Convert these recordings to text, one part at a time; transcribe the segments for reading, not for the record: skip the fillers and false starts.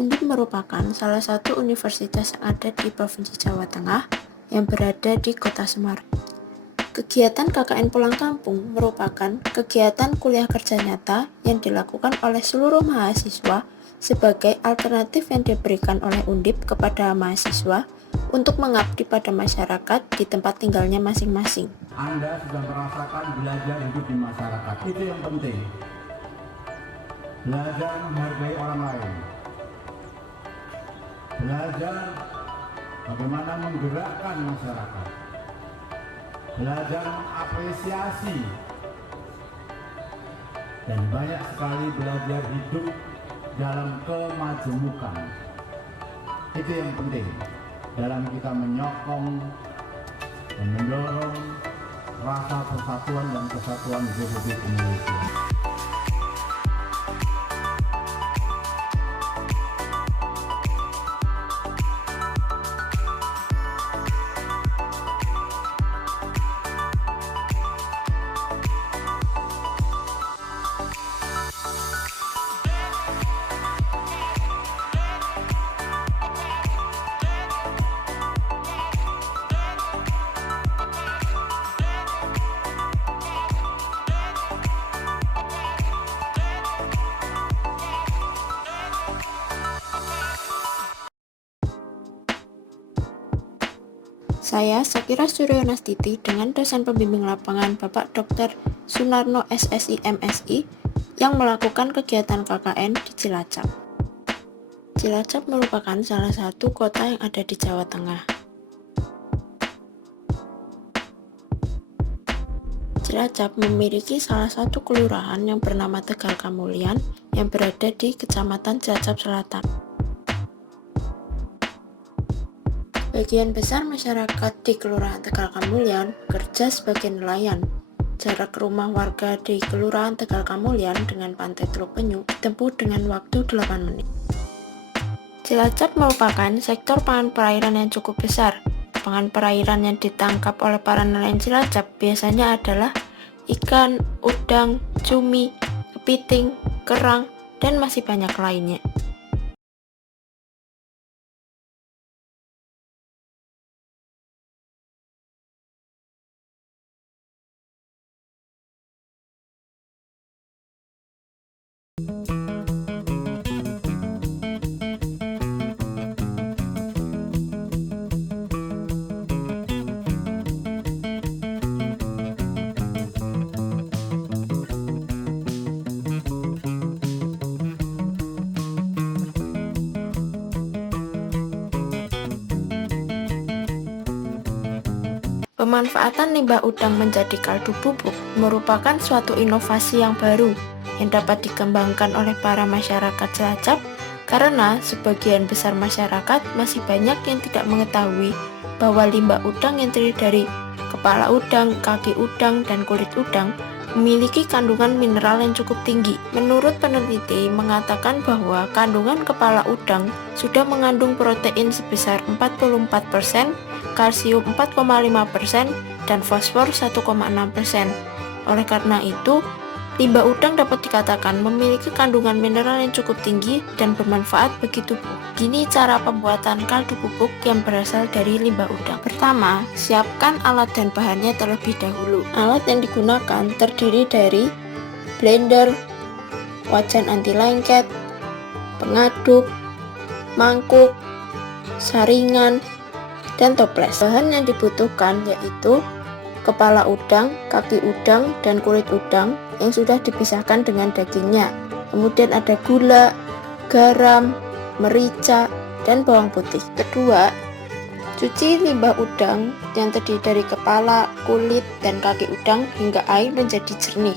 Undip merupakan salah satu universitas yang ada di Provinsi Jawa Tengah yang berada di Kota Semarang. Kegiatan KKN Pulang Kampung merupakan kegiatan kuliah kerja nyata yang dilakukan oleh seluruh mahasiswa sebagai alternatif yang diberikan oleh Undip kepada mahasiswa untuk mengabdi pada masyarakat di tempat tinggalnya masing-masing. Anda sudah merasakan belajar hidup di masyarakat, itu yang penting. Belajar menghargai orang lain. Belajar bagaimana menggerakkan masyarakat. Belajar mengapresiasi. Dan banyak sekali belajar hidup dalam kemajemukan. Itu yang penting dalam kita menyokong dan mendorong rasa persatuan dan kesatuan Republik Indonesia. Saya, Sakira Suryonastiti, dengan dosen pembimbing lapangan Bapak Dr. Sunarno SSI MSI, yang melakukan kegiatan KKN di Cilacap. Cilacap merupakan salah satu kota yang ada di Jawa Tengah. Cilacap memiliki salah satu kelurahan yang bernama Tegal Kamulyan yang berada di Kecamatan Cilacap Selatan. Bagian besar masyarakat di Kelurahan Tegal Kamulyan bekerja sebagai nelayan. Jarak rumah warga di Kelurahan Tegal Kamulyan dengan pantai Teluk Penyu ditempuh dengan waktu 8 menit. Cilacap merupakan sektor pangan perairan yang cukup besar. Pangan perairan yang ditangkap oleh para nelayan Cilacap biasanya adalah ikan, udang, cumi, kepiting, kerang, dan masih banyak lainnya. Pemanfaatan limbah udang menjadi kaldu pupuk merupakan suatu inovasi yang baru yang dapat dikembangkan oleh para masyarakat Cilacap karena sebagian besar masyarakat masih banyak yang tidak mengetahui bahwa limbah udang yang terdiri dari kepala udang, kaki udang, dan kulit udang memiliki kandungan mineral yang cukup tinggi. Menurut peneliti mengatakan bahwa kandungan kepala udang sudah mengandung protein sebesar 44%, kalsium 4,5%, dan fosfor 1,6%. Oleh karena itu, limbah udang dapat dikatakan memiliki kandungan mineral yang cukup tinggi dan bermanfaat bagi tubuh. Gini cara pembuatan kaldu pupuk yang berasal dari limbah udang. Pertama, siapkan alat dan bahannya terlebih dahulu. Alat yang digunakan terdiri dari blender, wajan anti lengket, pengaduk, mangkuk, saringan, dan toples. Bahan yang dibutuhkan yaitu kepala udang, kaki udang, dan kulit udang yang sudah dipisahkan dengan dagingnya. Kemudian ada gula, garam, merica, dan bawang putih. Kedua, cuci limbah udang yang terdiri dari kepala, kulit, dan kaki udang hingga air menjadi jernih.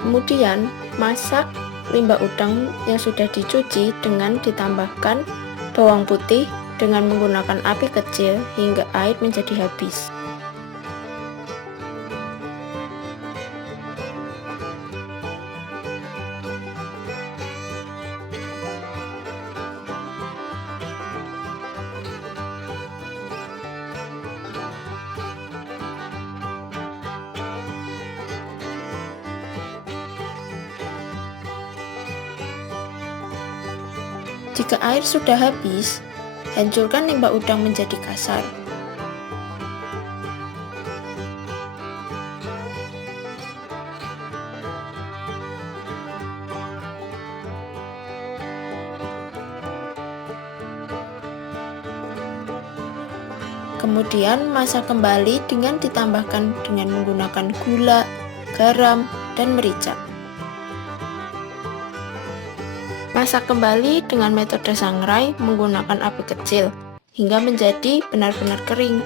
Kemudian, masak limbah udang yang sudah dicuci dengan ditambahkan bawang putih dengan menggunakan api kecil hingga air menjadi habis. Jika air sudah habis, hancurkan limbah udang menjadi kasar. Kemudian masak kembali dengan ditambahkan dengan menggunakan gula, garam, dan merica. Masak kembali dengan metode sangrai menggunakan api kecil hingga menjadi benar-benar kering.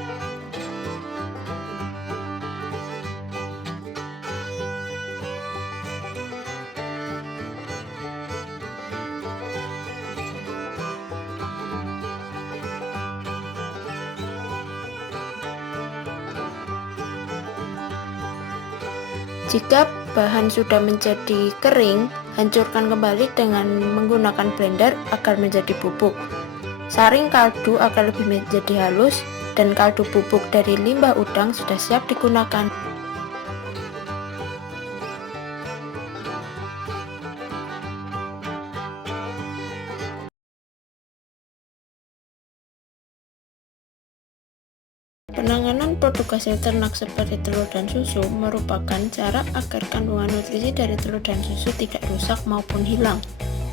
Jika bahan sudah menjadi kering, hancurkan kembali dengan menggunakan blender agar menjadi bubuk. Saring kaldu agar lebih menjadi halus, dan kaldu bubuk dari limbah udang sudah siap digunakan. Penanganan produk hasil ternak seperti telur dan susu merupakan cara agar kandungan nutrisi dari telur dan susu tidak rusak maupun hilang,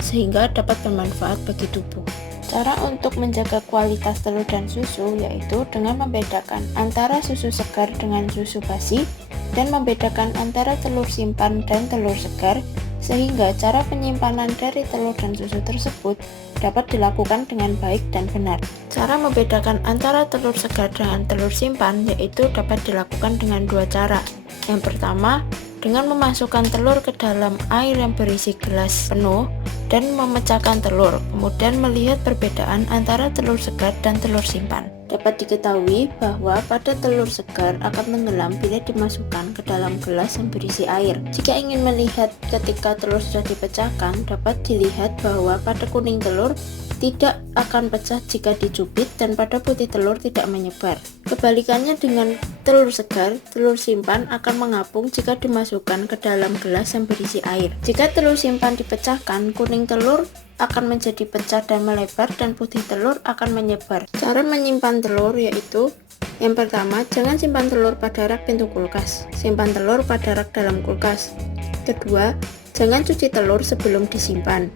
sehingga dapat bermanfaat bagi tubuh. Cara untuk menjaga kualitas telur dan susu yaitu dengan membedakan antara susu segar dengan susu basi, dan membedakan antara telur simpan dan telur segar, sehingga cara penyimpanan dari telur dan susu tersebut dapat dilakukan dengan baik dan benar. Cara membedakan antara telur segar dengan telur simpan yaitu dapat dilakukan dengan dua cara. Yang pertama, dengan memasukkan telur ke dalam air yang berisi gelas penuh dan memecahkan telur, kemudian melihat perbedaan antara telur segar dan telur simpan. Dapat diketahui bahwa pada telur segar akan tenggelam bila dimasukkan ke dalam gelas yang berisi air. Jika ingin melihat ketika telur sudah dipecahkan, dapat dilihat bahwa pada kuning telur tidak akan pecah jika dicubit, dan pada putih telur tidak menyebar. Kebalikannya dengan telur segar, telur simpan akan mengapung jika dimasukkan ke dalam gelas yang berisi air. Jika telur simpan dipecahkan, kuning telur akan menjadi pecah dan melebar, dan putih telur akan menyebar. Cara menyimpan telur yaitu: yang pertama, jangan simpan telur pada rak pintu kulkas. Simpan telur pada rak dalam kulkas. Kedua, jangan cuci telur sebelum disimpan.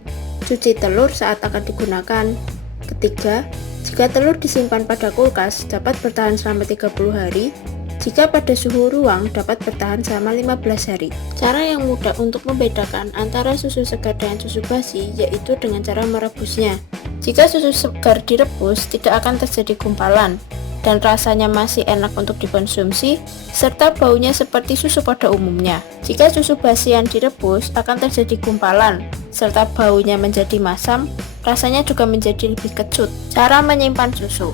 Cuci telur saat akan digunakan. Ketiga, jika telur disimpan pada kulkas dapat bertahan selama 30 hari. Jika pada suhu ruang dapat bertahan selama 15 hari. Cara yang mudah untuk membedakan antara susu segar dengan susu basi yaitu dengan cara merebusnya. Jika susu segar direbus, tidak akan terjadi gumpalan dan rasanya masih enak untuk dikonsumsi, serta baunya seperti susu pada umumnya. Jika susu basi yang direbus, akan terjadi gumpalan, serta baunya menjadi masam, rasanya juga menjadi lebih kecut. Cara menyimpan susu.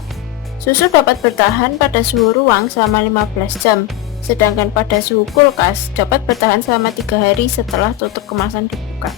Susu dapat bertahan pada suhu ruang selama 15 jam, sedangkan pada suhu kulkas dapat bertahan selama 3 hari setelah tutup kemasan dibuka.